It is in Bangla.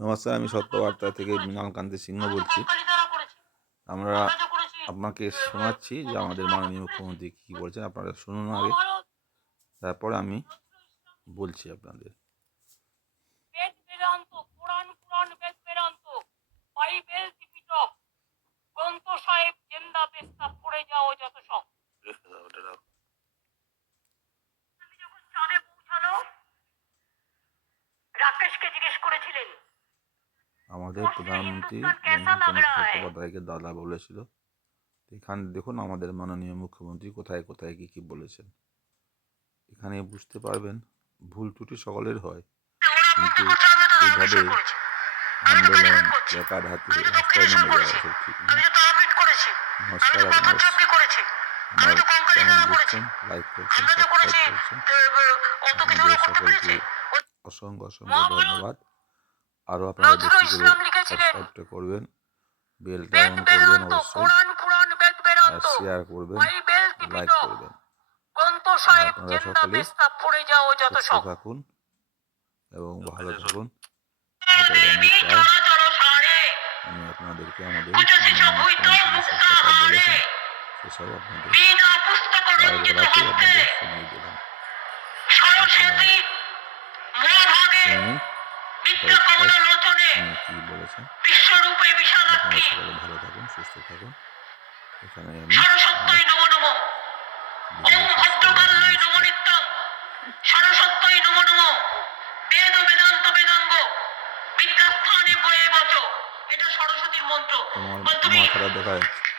নমস্কার, আমি সত্যবার্তা থেকে মৃণালকান্তি সিংহ বলছি। আমরা আপনাকে শোনাচ্ছি যে আমাদের মাননীয় মুখ্যমন্ত্রী কী বলছেন, আপনারা শুনুন আগে, তারপরে আমি বলছি আপনাদের। রাকেশকে জিজ্ঞেস করেছিলেন, আমাদের প্রধানমন্ত্রী বঙ্কিমচন্দ্র চট্টোপাধ্যায়কে দাদা বলেছিল। এখানে দেখুন আমাদের মাননীয় মুখ্যমন্ত্রী কোথায় কোথায় কী কী বলেছেন। এখানে বুঝতে পারবেন ভুল ত্রুটি সকলের হয়, কিন্তু এইভাবে আন্দোলন প্ল্যাকার্ড হাতে রাস্তায় নেমে যাওয়া এসব ঠিক নয়। নমস্কার, আপনারা আমার চ্যানেল দেখছেন, লাইক করছেন, সাবস্ক্রাইব করছেন, আপনাদের সকলকে অসংখ্য অসংখ্য ধন্যবাদ। আরও আপনারা বেশি করে সাবস্ক্রাইবটা করবেন, বেলটা অন করবেন অবশ্যই, আর শেয়ার করবেন, লাইক করবেন। আপনারা সকলে সুস্থ থাকুন এবং ভালো থাকুন, এটাই আমি চাই। আমি আপনাদেরকে আমাদের মুখ্যমন্ত্রী যেসব কথা বলেছেন সেসব আপনাদের তার গলাতেই আপনাদের শুনিয়ে দিলাম। শুনুন উনি কী বলেছেন। আপনারা সকলে ভালো থাকুন, সুস্থ থাকুন। এখানে আমি তোমার মাথাটা দেখা যাচ্ছে।